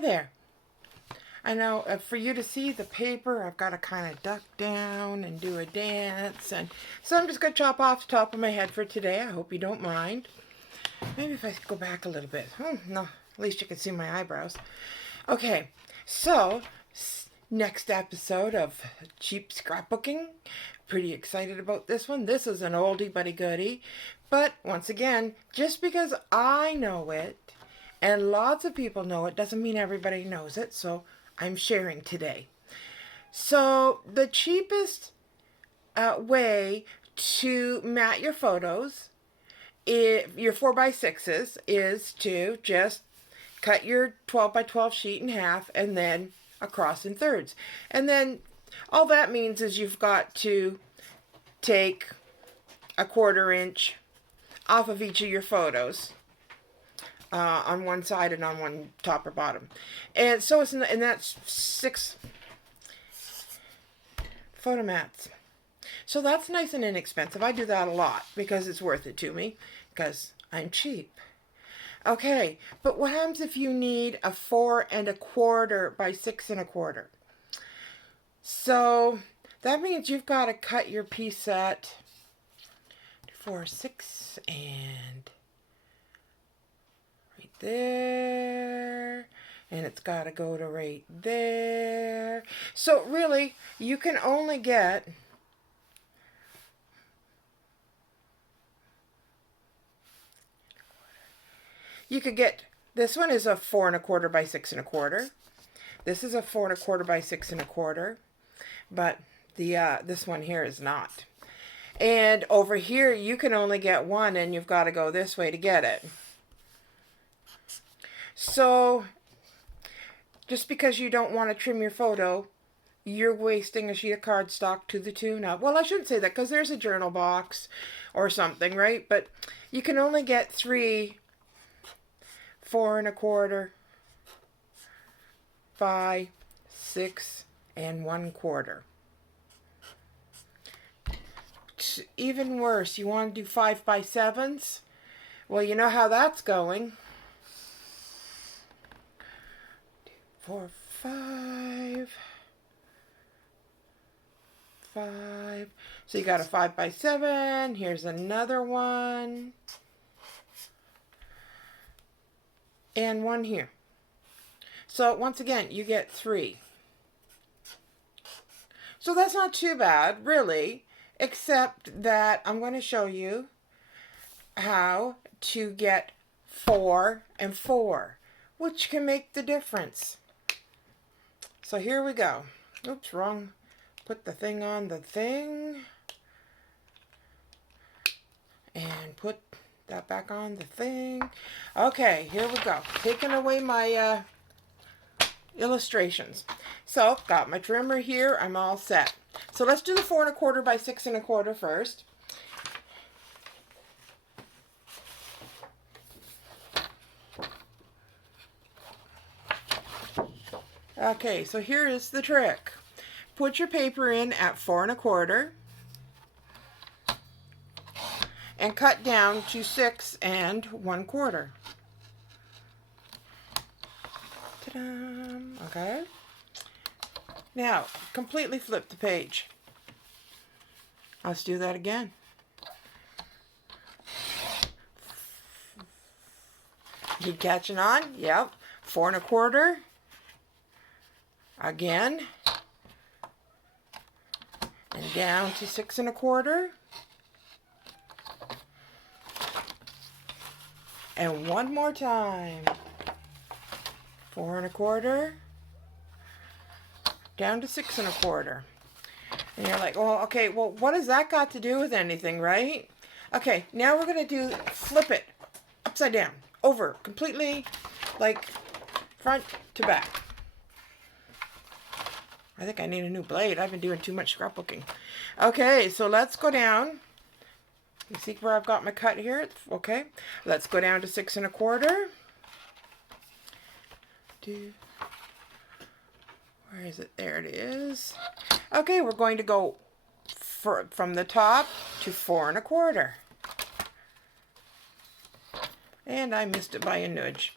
there. I know for you to see the paper, I've got to kind of duck down and do a dance. And so I'm just going to chop off the top of my head for today. I hope you don't mind. Maybe if I go back a little bit. No, at least you can see my eyebrows. Okay, so next episode of Cheap Scrapbooking. Pretty excited about this one. This is an oldie but a goodie. But once again, just because I know it and lots of people know it doesn't mean everybody knows it. So I'm sharing today. So the cheapest way to mat your photos, if your 4x6s, is to just cut your 12 by 12 sheet in half and then across in thirds. And then all that means is you've got to take a 1/4 inch off of each of your photos. On one side and on one top or bottom. And so it's, and that's 6 photo mats. So that's nice and inexpensive. I do that a lot because it's worth it to me because I'm cheap. Okay, but what happens if you need a 4 1/4 by 6 1/4? So that means you've got to cut your piece at 4, 6, and there, and it's got to go to right there. So really, you can only get this one is a 4 1/4 by 6 1/4. This is a 4 1/4 by 6 1/4, but this one here is not. And over here, you can only get one, and you've got to go this way to get it. So, just because you don't want to trim your photo, you're wasting a sheet of cardstock to the tune of, well, I shouldn't say that because there's a journal box or something, right? But you can only get 3 4 1/4 by 6 1/4. Even worse, you want to do 5 by 7s? Well, you know how that's going. 4, 5, 5. So you got a 5 by 7. Here's another one. And one here. So once again, you get 3. So that's not too bad, really, except that I'm going to show you how to get 4 and 4, which can make the difference. So here we go. Oops, wrong. Put the thing on the thing. And put that back on the thing. Okay, here we go. Taking away my illustrations. So, got my trimmer here. I'm all set. So let's do the 4 1/4 by 6 1/4 first. Okay, so here is the trick. Put your paper in at 4 1/4 and cut down to 6 1/4. Ta-da! Okay. Now, completely flip the page. Let's do that again. You catching on? Yep. 4 1/4. Again. And down to 6 1/4. And one more time. 4 1/4. Down to 6 1/4. And you're like, well, okay, well, what has that got to do with anything, right? Okay, now we're going to flip it upside down, over, completely, like front to back. I think I need a new blade. I've been doing too much scrapbooking. Okay, so let's go down. You see where I've got my cut here? Okay, let's go down to 6 1/4. Where is it? There it is. Okay, we're going to go from the top to 4 1/4. And I missed it by a nudge.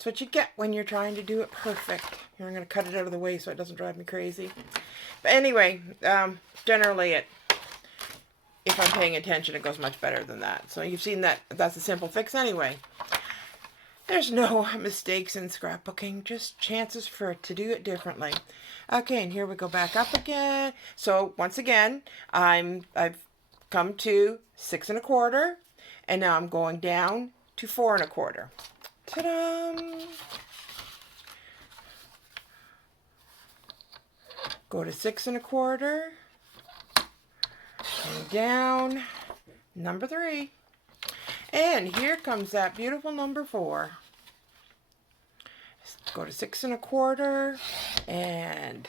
That's what you get when you're trying to do it perfect. Here, I'm going to cut it out of the way so it doesn't drive me crazy. But anyway, generally if I'm paying attention, it goes much better than that. So you've seen that that's a simple fix anyway. There's no mistakes in scrapbooking, just chances for it to do it differently. Okay, and here we go back up again. So once again, I've come to 6 1/4, and now I'm going down to 4 1/4. Ta-da! Go to 6 1/4, and down, number 3. And here comes that beautiful number 4. Go to 6 1/4 and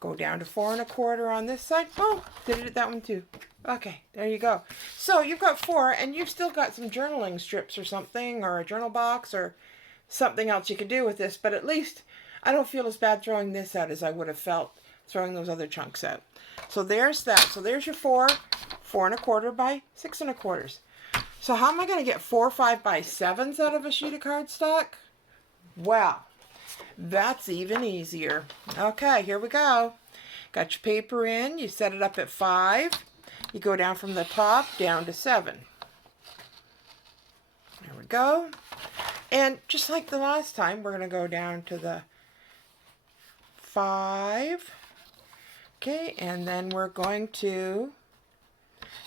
go down to 4 1/4 on this side. Oh, did it at that one too. Okay, there you go. So you've got 4, and you've still got some journaling strips or something, or a journal box, or something else you could do with this. But at least I don't feel as bad throwing this out as I would have felt throwing those other chunks out. So there's that. So there's your 4 1/4 by 6 1/4. So how am I going to get 4 5x7s out of a sheet of cardstock? Well, that's even easier. Okay, here we go. Got your paper in. You set it up at 5. You go down from the top down to 7. There we go. And just like the last time, we're going to go down to the 5. Okay, and then we're going to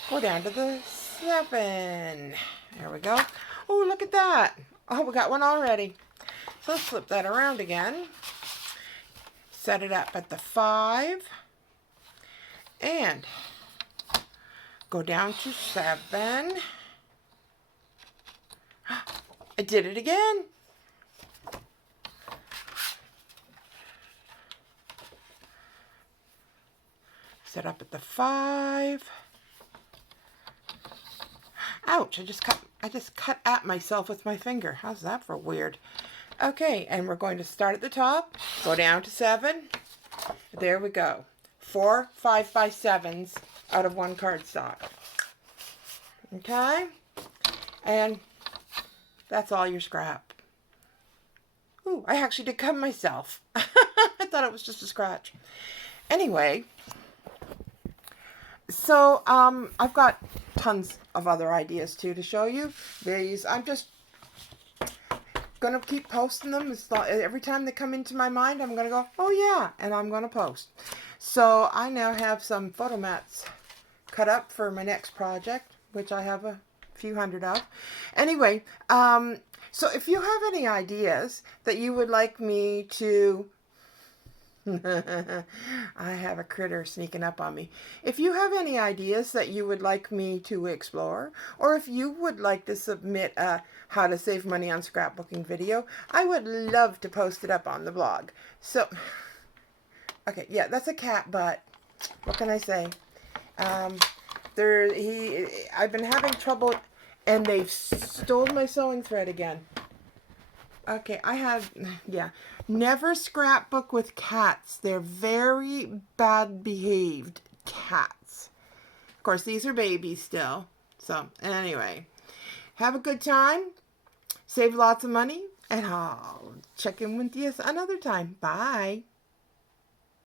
go down to the 7. There we go. Oh, look at that. Oh, we got one already. So let's flip that around again. Set it up at the 5. And go down to 7. I did it again. Set up at the 5. Ouch, I just cut at myself with my finger. How's that for weird? Okay, and we're going to start at the top, go down to 7. There we go. 4 5x7s out of one cardstock. Okay? And that's all your scrap. Ooh, I actually did cut myself. I thought it was just a scratch. Anyway, so I've got tons of other ideas too to show you. These, I'm just going to keep posting them. Every time they come into my mind, I'm going to go, oh yeah, and I'm going to post. So I now have some photo mats cut up for my next project, which I have a few hundred of. Anyway, so if you have any ideas that you would like me to I have a critter sneaking up on me. If you have any ideas that you would like me to explore, or if you would like to submit a how to save money on scrapbooking video, I would love to post it up on the blog. So, okay, yeah, that's a cat, but what can I say? I've been having trouble, and they've stole my sewing thread again. Okay, never scrapbook with cats. They're very bad behaved cats. Of course, these are babies still. So, anyway, have a good time. Save lots of money. And I'll check in with you another time. Bye.